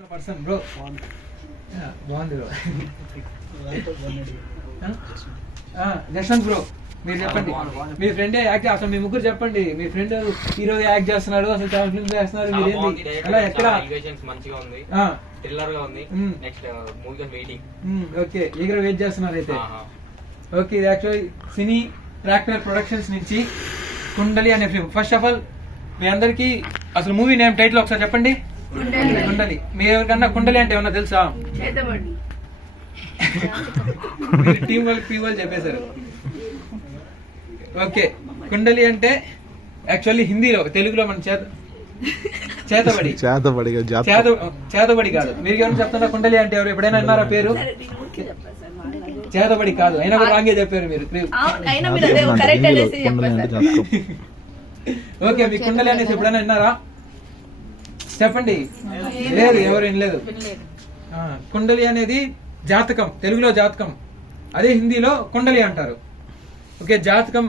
Person bro బాగుంది bro. Jaswanth bro మీరు చెప్పండి, మీ ఫ్రెండే యాక్ట్ అసలు మీ ముగ్గురు చెప్పండి, మీ ఫ్రెండ్ హీరో యాక్ట్ చేస్తున్నాడు, అసలు చాలా ఫిల్మ్స్ చేస్తున్నారు, మీరు ఏంది అలా ఎక్కడ మంచిగా ఉంది, థ్రిల్లర్ గా ఉంది. Next movie waiting. Okay eager wait చేస్తున్నారు అయితే. ఓకే ఇది యాక్చువల్లీ సినీ ట్రాక్టర్ ప్రొడక్షన్స్ నుంచి కుండలి అనే ఫిల్మ్. ఫస్ట్ ఆఫ్ ఆల్ మీ అందరికి అసలు మూవీ నేమ్ టైటిల్ ఒకసారి చెప్పండి. కుండలి. మీ ఎవరికన్నా కుండలి అంటే ఏమన్నా తెలుసా? టీం వాళ్ళకి పీ వాళ్ళు చెప్పేశారు. ఓకే కుండలి అంటే యాక్చువల్లీ హిందీలో, తెలుగులో మన చేతబడి కాదు. మీరు ఎవరు చెప్తారా కుండలి అంటే? ఎవరు ఎప్పుడైనా విన్నారా పేరు? చేతబడి కాదు, అయినా కూడా రాంగే చెప్పారు మీరు. ఓకే మీ కుండలి అనేసి ఎప్పుడైనా విన్నారా? చెప్పండి. లేదు, ఎవరు వినలేదు. కుండలి అనేది జాతకం, తెలుగులో జాతకం, అదే హిందీలో కుండలి అంటారు. ఓకే జాతకం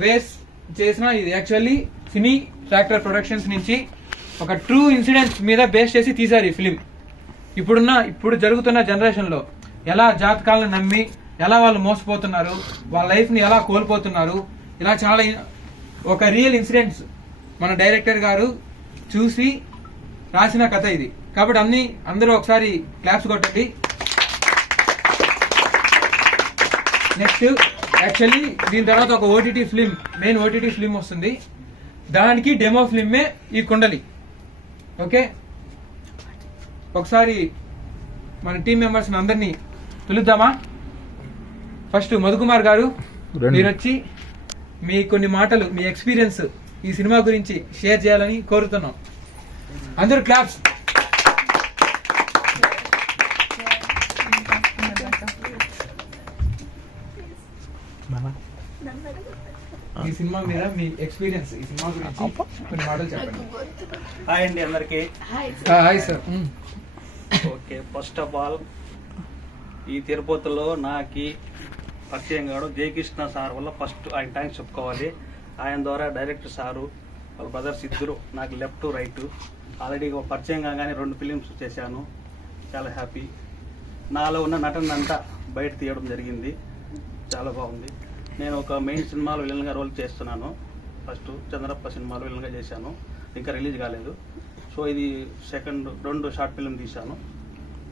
బేస్ చేసిన ఇది యాక్చువల్లీ సినీ ట్రాక్టర్ ప్రొడక్షన్స్ నుంచి ఒక ట్రూ ఇన్సిడెంట్స్ మీద బేస్ చేసి తీశారు ఈ ఫిలిం. ఇప్పుడు జరుగుతున్న జనరేషన్ లో ఎలా జాతకాలను నమ్మి ఎలా వాళ్ళు మోసపోతున్నారు, వాళ్ళ లైఫ్ ని ఎలా కోల్పోతున్నారు, ఇలా చాలా ఒక రియల్ ఇన్సిడెంట్స్ మన డైరెక్టర్ గారు చూసి రాసిన కథ ఇది. కాబట్టి అందరూ ఒకసారి క్లాప్స్ కొట్టండి. నెక్స్ట్ యాక్చువల్లీ దీని తర్వాత ఒక OTT film, main OTT film వస్తుంది, దానికి డెమో ఫిలిమే ఈ కుండలి. ఓకే ఒకసారి మన టీం మెంబర్స్ అందరినీ పిలుద్దామా? ఫస్ట్ మధుకుమార్ గారు మీరు వచ్చి మీ కొన్ని మాటలు, మీ ఎక్స్పీరియన్స్ ఈ సినిమా గురించి షేర్ చేయాలని కోరుతున్నాం. అందరూ క్లాప్స్. ఈ సినిమా మీద మీ ఎక్స్పీరియన్స్, ఈ సినిమా గురించి కొన్ని మాటలు చెప్పండి. హాయ్ అండి అందరికి. Hi sir. Okay first of all ఈ తిరుపతిలో నాకు పరిచయం కావడం జయకృష్ణ సార్ వల్ల ఫస్ట్ ఆయన థ్యాంక్స్ చెప్పుకోవాలి. ఆయన ద్వారా డైరెక్టర్ సారు వాళ్ళ బ్రదర్స్ ఇద్దరు నాకు లెఫ్ట్ రైట్ ఆల్రెడీ పరిచయం కాగానే 2 ఫిలిమ్స్ చేశాను. చాలా హ్యాపీ. నాలో ఉన్న నటన అంతా బయట తీయడం జరిగింది, చాలా బాగుంది. నేను ఒక మెయిన్ సినిమాలో విలన్గా రోల్ చేస్తున్నాను. ఫస్ట్ చంద్రప్ప సినిమాలో విలన్గా చేశాను, ఇంకా రిలీజ్ కాలేదు. సో ఇది సెకండ్ 2 షార్ట్ ఫిల్మ్ తీశాను,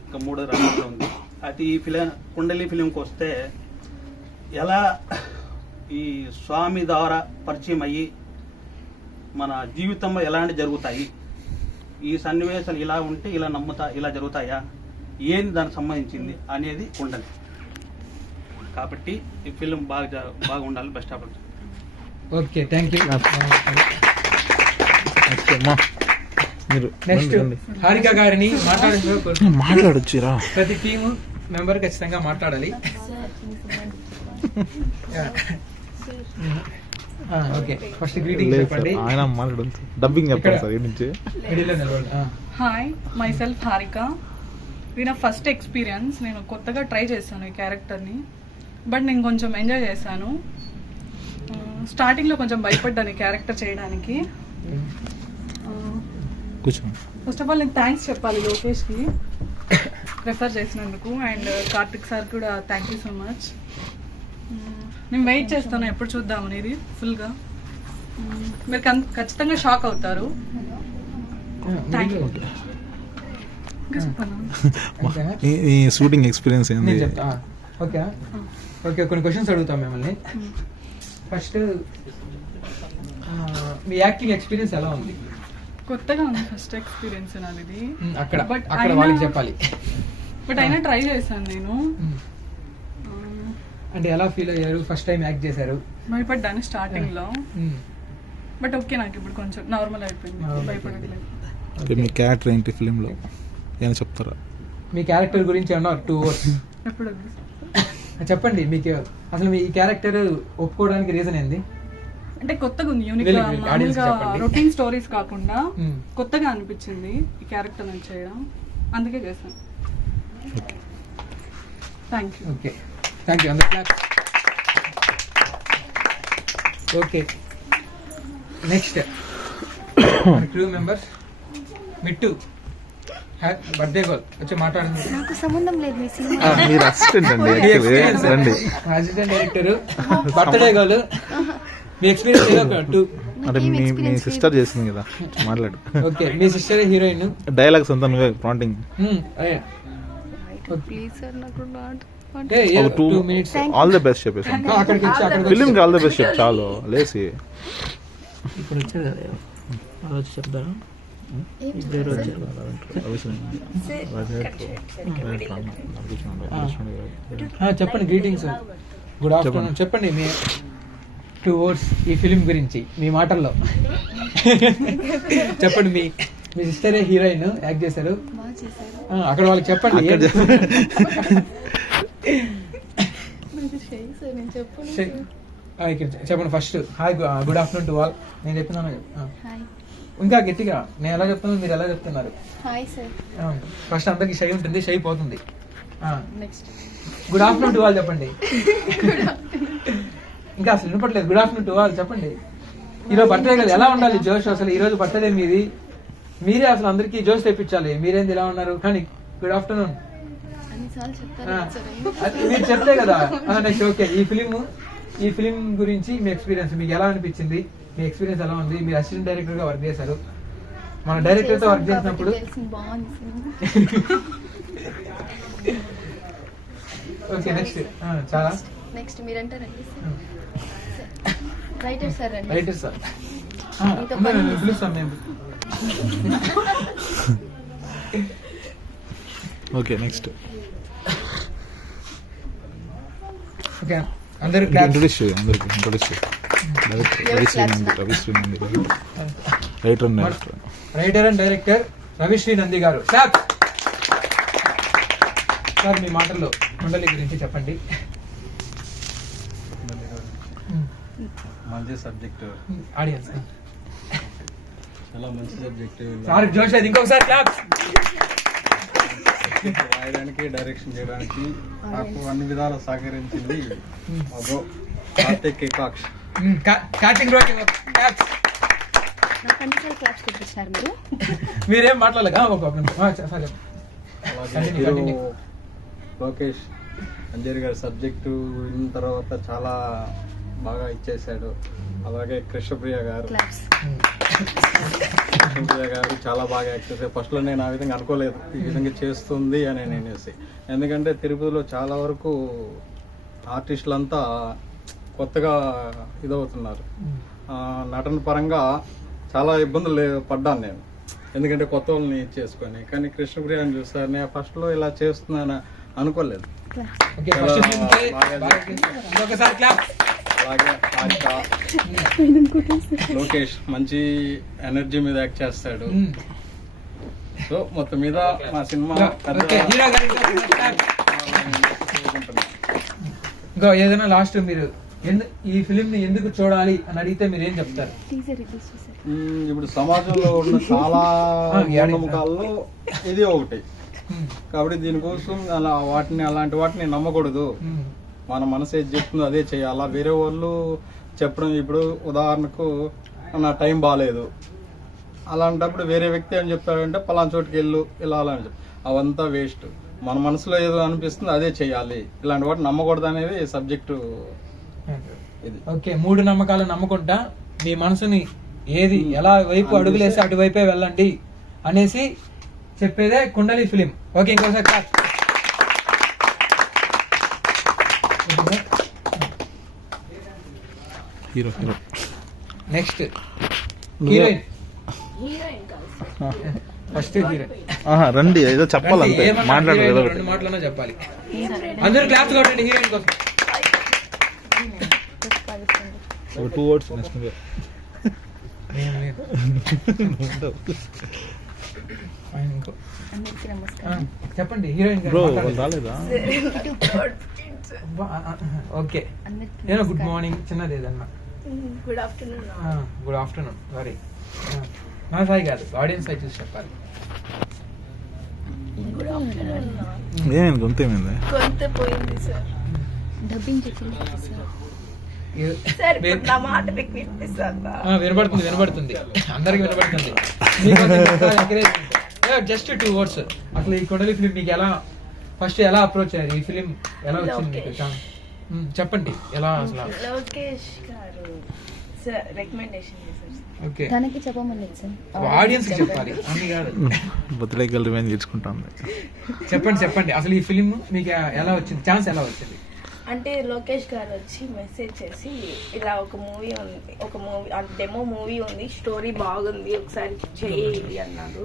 ఇంకా 3 రన్నింగ్లో ఉంది. అయితే ఈ కుండలి ఫిలింకి వస్తే ఎలా ఈ స్వామి ద్వారా పరిచయం అయ్యి మన జీవితంలో ఎలాంటి జరుగుతాయి, ఈ సన్నివేశాలు ఇలా ఉంటే ఇలా ఇలా జరుగుతాయా, ఏంది దానికి సంబంధించింది అనేది కుండలి. కాబట్టి ఈ ఫిలిం బాగా ఉండాలి. Best of luck. Okay thank you. Next Harika గారిని మాట్లాడొచ్చురా. ప్రతి టీమ్ మెంబర్ ఖచ్చితంగా మాట్లాడాలి. ఓకే ఫస్ట్ గ్రీటింగ్ చెప్పండి. ఆయన మాట్లాడండి, డబ్బింగ్ చెప్పండి సార్. నుంచి హాయ్ మై సెల్ఫ్ హారిక. ఇది నా ఫస్ట్ ఎక్స్పీరియన్స్. నేను కొత్తగా ట్రై చేశాను ఈ క్యారెక్టర్ని, బట్ నేను కొంచెం ఎంజాయ్ చేశాను. స్టార్టింగ్లో కొంచెం భయపడ్డాను ఈ క్యారెక్టర్ చేయడానికి. ఫస్ట్ ఆఫ్ ఆల్ నేను థ్యాంక్స్ చెప్పాలి లోకేష్కి రెఫర్ చేసినందుకు, అండ్ కార్తిక్ సార్ కూడా థ్యాంక్ యూ సో మచ్. నేను వెయిట్ చేస్తాను ఎప్పుడు చూద్దామని ఇది ఫుల్గా. మీరు ఖచ్చితంగా షాక్ అవుతారు. Thank you. షూటింగ్ ఎక్స్పీరియన్స్ ఏంది? ఓకే ఓకే కొన్ని క్వశ్చన్స్ అడుగుతాం మిమ్మల్ని. ఫస్ట్ మీ యాక్టింగ్ ఎక్స్పీరియన్స్ ఎలా ఉంది? కొత్తగా ఉంది, ఫస్ట్ ఎక్స్పీరియన్స్ నాది ఇది. బట్ వాళ్ళకి చెప్పాలి. బట్ అయినా ట్రై చేశాను నేను. అంటే ఎలా ఫీల్ అయ్యారు ఫస్ట్ టైం యాక్ట్ చేశారు? భయపడ్డాను స్టార్టింగ్ లో, బట్ ఓకే నాకు ఇప్పుడు కొంచెం నార్మల్ అయిపోయింది, భయపడలేదు. మీ క్యారెక్టర్ ఏంటి ఫిలిం లో ఏమైనా చెప్తారా? మీ క్యారెక్టర్ గురించి ఏమన్నా 2 words ఎప్పుడు చెప్పండి. మీకు అసలు మీ క్యారెక్టర్ ఒప్పుకోవడానికి రీజన్ ఏంది? అంటే కొత్తగా ఉంది, యూనిక్ గా, మామూలుగా రొటీన్ స్టోరీస్ కాకుండా కొత్తగా అనిపించింది ఈ క్యారెక్టర్ నేను చేయడం, అందుకే చేశాను. Thank you. Okay thank you. అందరూ claps. Okay next crew members. Mittu birthday girl వచ్చి మాట్లాడండి. నాకు సంబంధం లేదు మీ సినిమా. మీరు అసిస్టెంట్ అండి actually. రండి. Assistant director birthday girl. మీ ఎక్స్పీరియన్స్ ఏదో ఒక 2. అంటే మీ సిస్టర్ చేసింది కదా, మాట్లాడు. ఓకే, మీ సిస్టర్ హీరోయిన్. డైలాగ్స్ అంతా నువ్వే ప్రాంటింగ్. ప్లీజ్ సార్ నాకు not 2 minutes. All the best చెప్పేసి అక్కడికి వచ్చి అక్కడికి ఫిలిం కి ఆల్ ద బెస్ట్ చెప్పు చాలు లేసి. ఇప్పుడు వచ్చారు కదా ఆలోచి చెప్తారా? ఇద్దరు వచ్చారు. చెప్పండి. గ్రీటింగ్స్, గుడ్ ఆఫ్టర్నూన్ చెప్పండి. మీ 2 words ఈ ఫిలిం గురించి మీ మాటల్లో చెప్పండి. మీ సిస్టరే హీరోయిన్ యాక్ట్ చేశారు. బాగా చేశారు. అక్కడ వాళ్ళకి చెప్పండి. సార్ నేను చెప్పను. చెప్పండి. First hi, good afternoon to all. నేను చెప్తున్నాను. హాయ్. ఇంకా గట్టిగా నేను ఎలా చెప్తున్నాను, మీరు ఎలా చెప్తున్నారు? Hi sir. ఫస్ట్ అందరికి షై ఉంటుంది, షై పోతుంది. Next good afternoon to all చెప్పండి. ఇంకా అసలు వినపట్లేదు. గుడ్ ఆఫ్టర్నూన్ టు ఆల్ చెప్పండి. ఈరోజు బర్త్డే కదా, ఎలా ఉండాలి జోష్? అసలు ఈ రోజు బర్త్డే మీది, మీరే అసలు అందరికి జోష్ తెప్పించాలి. మీరేంది ఇలా ఉన్నారు? కానీ గుడ్ ఆఫ్టర్నూన్ అన్నిసార్లు చెప్తాను సార్. మీరు చెప్తే కదా. నెక్స్ట్ ఓకే, ఈ ఫిలిం గురించి మీ ఎక్స్పీరియన్స్ మీకు ఎలా అనిపించింది? మీ ఎక్స్పీరియన్స్ ఎలా ఉంది? మీరు అసిస్టెంట్ డైరెక్టర్ గా వర్క్ చేశారు. మన డైరెక్టర్ తో వర్క్ చేసినప్పుడు ఓకే. నెక్స్ట్ చాలా నెక్స్ట్ మీరంటారండి రైటర్ సార్ అండి. రైటర్ సార్ పిలుస్తాం మేము. ఓకే నెక్స్ట్ ఓకే, అందరూ ఇంట్రొడ్యూస్ చేయి. అందరికి ఇంట్రొడ్యూస్ చేయి. రవిశ్రీ నంది గారు, writer and director Ravishri Nandi గారు. సార్ మీ మాటల్లో కుండలి గురించి చెప్పండి. మంచి సబ్జెక్ట్, ఆడియన్స్ చాలా మంచి సబ్జెక్ట్. సార్ జోష్ అది ఇంకొకసారి క్లాప్. రాయడానికి, డైరెక్షన్ చేయడానికి నాకు అన్ని విధాలు సహకరించింది కార్తిక్ ఏకాక్ష్. కార్తిక్ రోకి క్లాప్స్. నాకు అన్నిసార్లు క్లాప్స్ తెప్పించినారు మీరు. మీరేం మాట్లాడలేక అలాగే హీరో లోకేష్ అంజరి గారి సబ్జెక్టు విన్న తర్వాత చాలా బాగా ఇచ్చేసాడు. అలాగే కృష్ణప్రియ గారు చాలా బాగా యాక్ట్ చేశారు. ఫస్ట్లో నేను ఆ విధంగా అనుకోలేదు ఈ విధంగా చేస్తుంది అని నేనేసి. ఎందుకంటే తిరుపతిలో చాలా వరకు ఆర్టిస్టులంతా కొత్తగా ఇదవుతున్నారు. నటన పరంగా చాలా ఇబ్బందులు పడ్డాను నేను, ఎందుకంటే కొత్త వాళ్ళని చేసుకొని. కానీ కృష్ణప్రియని చూస్తారు, నేను ఫస్ట్లో ఇలా చేస్తున్నాను అనుకోలేదు. అలాగే హారిక, లోకేష్ మంచి ఎనర్జీ మీద యాక్ట్ చేస్తాడు. సో మొత్తం మీద మా సినిమా ఇంకా ఏదైనా లాస్ట్ మీరు ఈ ఫిలిం ని ఎందుకు చూడాలి అని అడిగితే మీరు ఏం చెప్తారు? ఇప్పుడు సమాజంలో ఉన్న చాలా మూఢనమ్మకాల్లో ఇది ఒకటి. కాబట్టి దీనికోసం అలాంటి వాటిని నమ్మకూడదు. మన మనసు ఏది చెప్తుందో అదే చేయాలా. వేరే వాళ్ళు చెప్పడం, ఇప్పుడు ఉదాహరణకు నా టైం బాగాలేదు అలాంటప్పుడు వేరే వ్యక్తి ఏం చెప్తాడంటే పలానా చోటుకి వెళ్ళు ఇలా అలా అని అవంతా వేస్ట్. మన మనసులో ఏదో అనిపిస్తుంది అదే చేయాలి. ఇలాంటి వాటిని నమ్మకూడదు అనేది సబ్జెక్టు ఇది. ఓకే, 3 నమ్మకాలు నమ్మకుండా మీ మనసుని ఏది ఎలా వైపు అడుగులేసి అటువైపే వెళ్ళండి అనేసి చెప్పేదే కుండలి ఫిలిం. ఓకే, ఇంకోసారి class. Hero next heroine. First heroine. రండి, ఏదో చెప్పాలంటే మాట్లాడలేదు. 2 మాటలన్నా చెప్పాలి. అందరూ క్లాస్ కొట్టండి హీరోయిన్ కోసం. 2 words నెక్స్ట్. చెప్పండి హీరోయిన్ బ్రో రాలేదా? ఓకే, నేను గుడ్ మార్నింగ్ చిన్నది ఏదన్నా. Good afternoon. Good afternoon. Sorry, నా సాయి కాదు, ఆడియన్స్ సాయి చూసి చెప్పాలి. ఏమైంది? గొంతేమైంది? కొంత పోయింది సార్. డబ్బింగ్ వినబడుతుంది, వినబడుతుంది, అందరికి వినబడుతుంది. Just 2 words. అసలు ఈ కొండలి ఫిలిం మీకు ఎలా ఫస్ట్ ఎలా అప్రోచ్ అయ్యారు, ఈ ఫిలిం ఎలా వచ్చింది మీకు? చెప్పండి ఎలా అసలు. లోకేష్ గారు సార్ రికమెండేషన్ చేశారు. ఓకే, తనకి చెప్పమని సార్. ఆడియన్స్ కి చెప్పాలి అన్ని కాదు. బర్త్డే గల్ రివెంజ్ తీసుకుంటాం. చెప్పండి అసలు ఈ ఫిలిం మీకు ఎలా వచ్చింది, ఛాన్స్ ఎలా వచ్చింది? అంటే లోకేష్ గారు వచ్చి మెసేజ్ చేసి ఇలా ఒక మూవీ ఉంది, డెమో మూవీ ఉంది, స్టోరీ బాగుంది, ఒకసారి చేయి అన్నారు.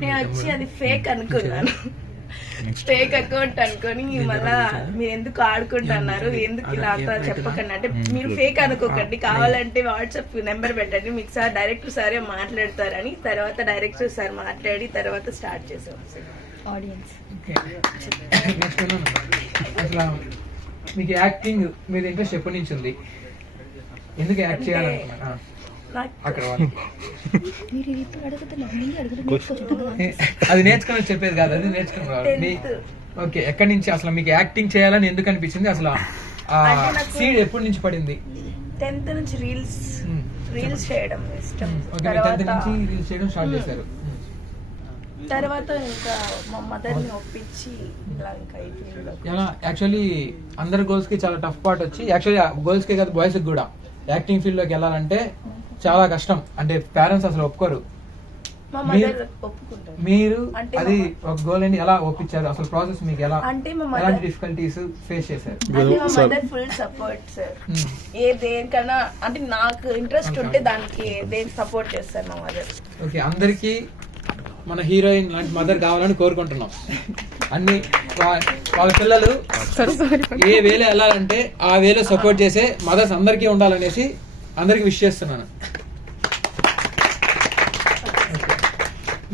నేను వచ్చి అది ఫేక్ అనుకున్నాను, ఫేక్ అకౌంట్ అనుకొని మళ్ళా మీరు ఎందుకు ఆడుకుంటున్నారు, ఎందుకు ఇలా చెప్పకండి అంటే, మీరు ఫేక్ అనుకోకండి, కావాలంటే వాట్సాప్ నెంబర్ పెట్టండి, మీకు సార్ డైరెక్టర్ సారే మాట్లాడతారని. తర్వాత డైరెక్టర్ సార్ మాట్లాడి తర్వాత స్టార్ట్ చేసాం ఆడియన్స్. నెక్స్ట్ అసలు మీకు యాక్టింగ్ మీద ఇంట్రెస్ట్ ఎప్పటి నుంచి ఉంది, ఎందుకు యాక్ట్ చేయాలనుకున్నా? అక్కడ మీరు ఇప్పుడు అడుగుతున్నారు, మీరు అడుగుతున్నారు. అది నేర్చుకుని చెప్పేది కాదు, అది నేర్చుకుని రావాలి. ఓకే, ఎక్కడి నుంచి అసలు మీకు యాక్టింగ్ చేయాలని ఎందుకు అనిపించింది, అసలు సీడ్ ఎప్పటి నుంచి పడింది? 10th నుంచి రీల్స్ చేయడం ఇష్టం. ఓకే, 10th నుంచి రీల్స్ చేయడం స్టార్ట్ చేశారు. తర్వాత ఇంకా మా మదర్ని ఒప్పించి ఇలా ఇంకా ఈ ఫీల్డ్లో. ఎలా యాక్చువల్లీ అందరి గర్ల్స్ కి చాలా టఫ్ పార్ట్ వచ్చి, యాక్చువల్లీ గర్ల్స్ కి కాదు బాయ్స్ కి కూడా యాక్టింగ్ ఫీల్డ్ లోకి వెళ్ళాలంటే చాలా కష్టం. అంటే పేరెంట్స్ అసలు ఒప్పుకోరు. మా మదర్ ఒప్పుకుంటారు. మీరు అంటే అది ఒక గోల్ అని ఎలా ఒప్పించారు, అసలు ప్రాసెస్ మీకు ఎలా, అంటే మా ఎలాంటి మదర్ డిఫికల్టీస్ ఫేస్ చేశారు? అంటే మా మదర్ ఫుల్ సపోర్ట్ సార్. దేనికన్నా అంటే నాకు ఇంట్రెస్ట్ ఉంటే దానికి దేనికి సపోర్ట్ చేస్తారు మా మదర్. ఓకే, అందరికి మన హీరోయిన్ లాంటి మదర్ కావాలని కోరుకుంటున్నాం. అన్ని వాళ్ళ పిల్లలు ఏ వేలో వెళ్ళాలంటే ఆ వేలో సపోర్ట్ చేసే మదర్స్ అందరికీ ఉండాలనేసి అందరికి విష్ చేస్తున్నాను.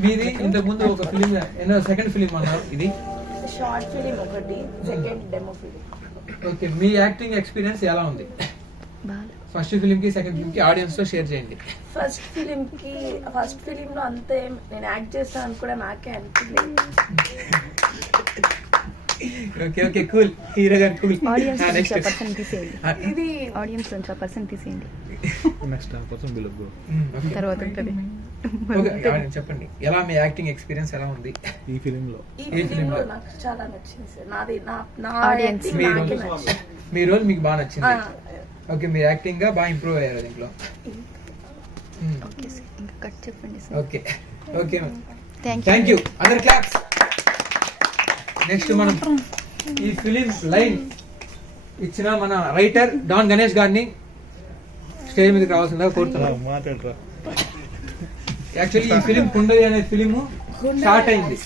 మీది ఇంతకు ముందు ఒక ఫిలిం, సెకండ్ ఫిలిం అన్నారు, ఇది షార్ట్ ఫిలిం ఒకటి, సెకండ్ డెమో ఫిలిం. ఓకే, మీ యాక్టింగ్ ఎక్స్పీరియన్స్ ఎలా ఉంది? ఫస్ట్ ఫిలిం కి సెకండ్ ఫిలిం కి ఆడియన్స్ తో షేర్ చేయండి. ఫస్ట్ ఫిలిం లో అంతే నేను యాక్ట్ చేస్తాను కూడా నాకే అనిపించలేదు. ఓకే ఓకే, కూల్, హీరో గారు కూల్. ఆడియన్స్ పర్సన్ తీసేయండి, ఇది ఆడియన్స్ నుంచి పర్సన్ తీసేయండి, నెక్స్ట్ పర్సన్ బిల్ తర్వాత ఉంటుంది. చెప్పండి ఎలా మీ యాక్టింగ్ ఎక్స్పీరియన్స్ ఎలా ఉంది ఈ ఫిలిం లో? ఈ ఫిలిం లో నాకు చాలా నచ్చింది సార్. నాది నా Audience. acting నాకే నచ్చింది. మీ రోల్ మీకు బాగా నచ్చింది. ఓకే, మీరు యాక్టింగ్ గా బాగా ఇంప్రూవ్ అయ్యారు దీంట్లో. ఓకే సార్, ఇంకా కట్ చెప్పండి sir. Okay okay, thank thank you. Other claps. Next మనం ఈ ఫిలిం లైన్ ఇచ్చిన మన రైటర్ డాన్ గణేష్ గారిని స్టేజ్ మీదకి రావాల్సిందిగా కోరుతున్నాం. మాట్లాడరా. యాక్చువల్లీ ఈ ఫిలిం కుండలి అనే ఫిలిం స్టార్ట్ అయింది.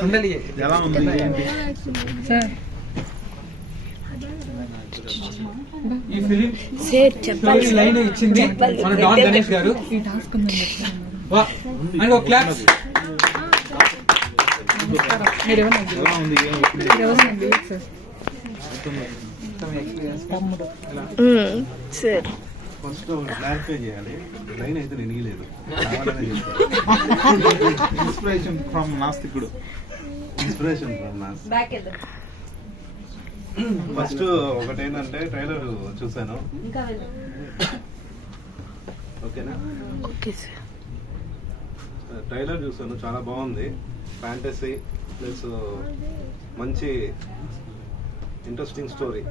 కుండలి ఎలా ఉంది? ఈ ఫిలిం స్టోరీ లైన్ ఇచ్చింది మన డాన్ గణేష్ గారు. వా, అండ్ ఒక క్లాప్స్. ఎలా ఉంది? సార్ ఫస్ట్ క్లారిఫై చేయాలి, లైన్ అయితే నేను ఇయ్యలేదు. ఇన్స్పిరేషన్ ఫ్రమ్ నాస్తికుడు. ఇన్స్పిరేషన్ ఫ్రమ్ నాస్తికుడు. బ్యాక్ వెళ్దాం. ఫస్ట్ ఒకటేంటంటే ట్రైలర్ చూసాను, ఇంకా వెళ్దాం. ఓకేనా? Okay sir. ట్రైలర్ చూసాను, చాలా బాగుంది. ఫ్యాంటసీ ప్లస్ మంచి ఇంట్రెస్టింగ్ స్టోరీ.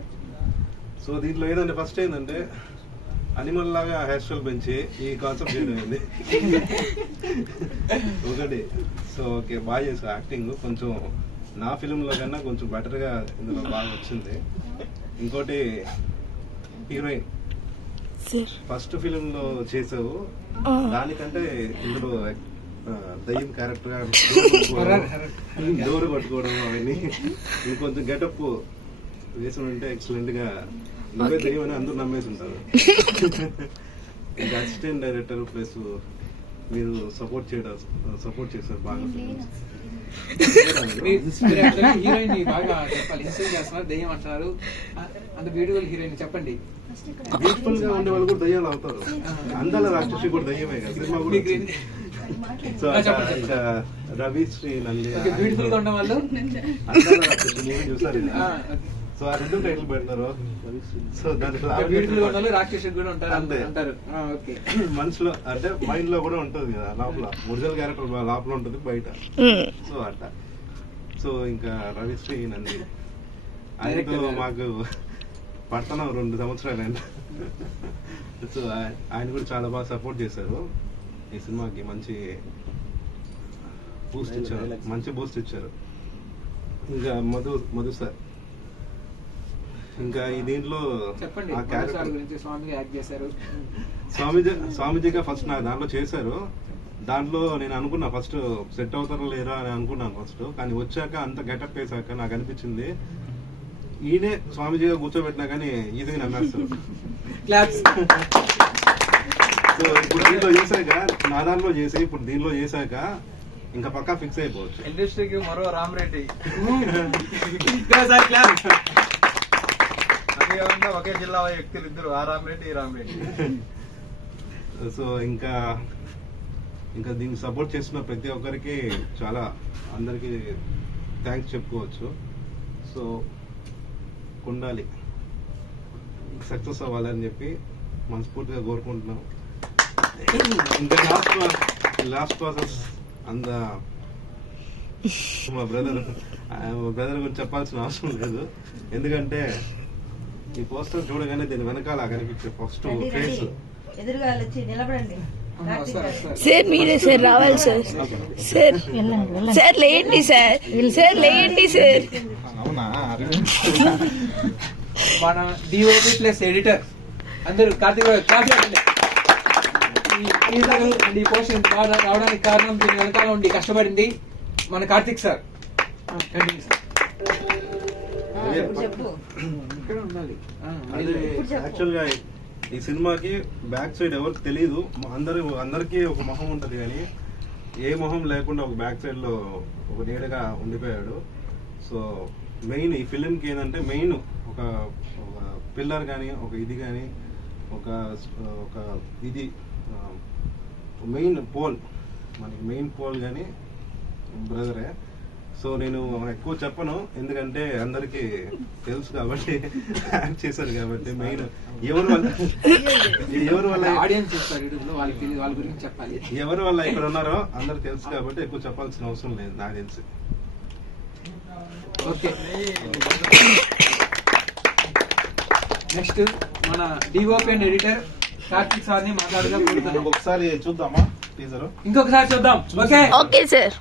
సో దీంట్లో ఏంటంటే ఫస్ట్ ఏంటంటే అనిమల్ లాగా హెయిర్ స్టైల్ పెంచి ఈ కాన్సెప్ట్ చేయడం అయింది ఒకటి. సో ఓకే, బాగా చేసా యాక్టింగ్. కొంచెం నా ఫిలింలో కన్నా కొంచెం బెటర్గా ఇందులో బాగా వచ్చింది. ఇంకోటి హీరోయిన్ ఫస్ట్ ఫిలింలో చేసావు, దానికంటే ఇందులో దయ్యం క్యారెక్టర్ డోర్ కొట్టుకోవడం అవన్నీ ఇంకొంచెం గెటప్ వేసి ఉంటే ఎక్సలెంట్ గా నువ్వే దయ్యం అని అందరూ నమ్మేసి ఉంటారు. ఇంకా అసిస్టెంట్ డైరెక్టర్ ప్లస్ మీరు సపోర్ట్ చేశారు బాగా. హీరోయిన్ బాగా చెప్పాలి, ఇన్సల్ట్ చేస్తున్నారు, దెయ్యం అంటున్నారు. అంత బ్యూటిఫుల్ హీరోయిన్ చెప్పండి. బ్యూటిఫుల్ గా ఉండే వాళ్ళు కూడా దయ్యాలు అవుతారు. అందాల రాక్షసి కూడా దయ్యమే కదా, సినిమా కూడా. సో ఇంకా రవి శ్రీ నంది బ్యూటిఫుల్ గా ఉన్న వాళ్ళు అందాల రాక్షసి మూవీ చూసారు. సో ఆ రెండు టైటిల్ పెడతారు. సో దానికి బ్యూటిఫుల్ ఉండాలి, రాక్షసుడు కూడా ఉంటారు అంతే. అంటారు. ఓకే. మనసులో అంటే మైండ్ లో కూడా ఉంటది కదా, లోపల ఒరిజినల్ క్యారెక్టర్ లోపల ఉంటది, బయట. సో అట్లా. సో ఇంకా రవిశ్రీ నంది ఆయనతో మాకు పడుతున్నాం 2 సంవత్సరాలు. సో ఆయన కూడా చాలా బాగా సపోర్ట్ చేశారు ఈ సినిమాకి. మంచి బూస్ట్ ఇచ్చారు. ఇంకా మధు సార్ ఇంకా ఈ దీంట్లో చెప్పండి ఆ క్యారెక్టర్ గురించి. స్వామిగా యాక్ట్ చేశారు. స్వామిజీగా ఫస్ట్ నాకు దాంట్లో చేశారు. దాంట్లో నేను అనుకున్నా ఫస్ట్ సెట్ అవుతారో లేరా అని అనుకున్నాను ఫస్ట్. కానీ వచ్చాక అంత గెటప్ వేసాక నాకు అనిపించింది ఈయనే స్వామిజీగా కూర్చోబెట్టినా కానీ ఈజీగా నమ్మేస్తారు. సో ఇప్పుడు దీంట్లో చేశాక, నా దాంట్లో చేసి ఇప్పుడు దీనిలో చేశాక ఇంకా పక్కా ఫిక్స్ అయిపోవచ్చు. ఇండస్ట్రీకి మరో రామరెడ్డి. ఒకే జిల్లా వ్యక్తులు ఇద్దరు, ఆ రామరెడ్డి ఈ రామరెడ్డి. సో ఇంకా దీన్ని సపోర్ట్ చేస్తున్న ప్రతి ఒక్కరికి చాలా అందరికి థ్యాంక్స్ చెప్పుకోవచ్చు. సో కుండాలి సక్సెస్ అవ్వాలని చెప్పి మనస్ఫూర్తిగా కోరుకుంటున్నాం. ఇంకా లాస్ట్ ప్రాసెస్ అంత మా బ్రదర్ గురించి చెప్పాల్సిన అవసరం లేదు. ఎందుకంటే ఈ పోస్టర్ చూడగానే దీని వెనకాల కనిపించే ఫస్ట్ ఫేస్. ఎదురుగా వచ్చి నిలబడండి. సార్ మీరే సార్ రావాలి సార్. సార్ లేండి సార్. లేండి సార్. అవునా? మన డిఓపి ప్లస్ ఎడిటర్ అందరూ కార్తీక్ ఈ పోషన్ రావడానికి కారణం, దీని వెనకాల ఉండి కష్టపడింది మన కార్తీక్ సార్. ఇక్కడ ఉండాలి. యాక్చువల్ గా ఈ సినిమాకి బ్యాక్ సైడ్ ఎవరికి తెలియదు, అందరికీ ఒక మొహం ఉంటది కానీ ఏ మొహం లేకుండా ఒక బ్యాక్ సైడ్ లో ఒక నీడగా ఉండిపోయాడు. సో మెయిన్ ఈ ఫిలిం కి ఏంటంటే మెయిన్ ఒక పిల్లర్ కానీ ఒక ఇది కానీ ఒక ఇది మెయిన్ పోల్, మనకి మెయిన్ పోల్ కానీ బ్రదరే. సో నేను ఎక్కువ చెప్పను ఎందుకంటే అందరికి తెలుసు కాబట్టి, యాక్ట్ చేశారు కాబట్టి. మెయిన్ ఎవరు వల్ల ఆడియన్స్ చూస్తారు యూట్యూబ్ లో, వాళ్ళ గురించి చెప్పాలి. ఎవరు వల్ల ఇక్కడ ఉన్నారో అందరు తెలుసు కాబట్టి ఎక్కువ చెప్పాల్సిన అవసరం లేదు నాకు తెలిసి. ఓకే. నెక్స్ట్ మన DOP and editor Karthik sir ని మాట్లాడగా కోరుతున్నాం. ఒకసారి చూద్దామా టీజర్? ఇంకొకసారి చూద్దాం. Okay okay sir.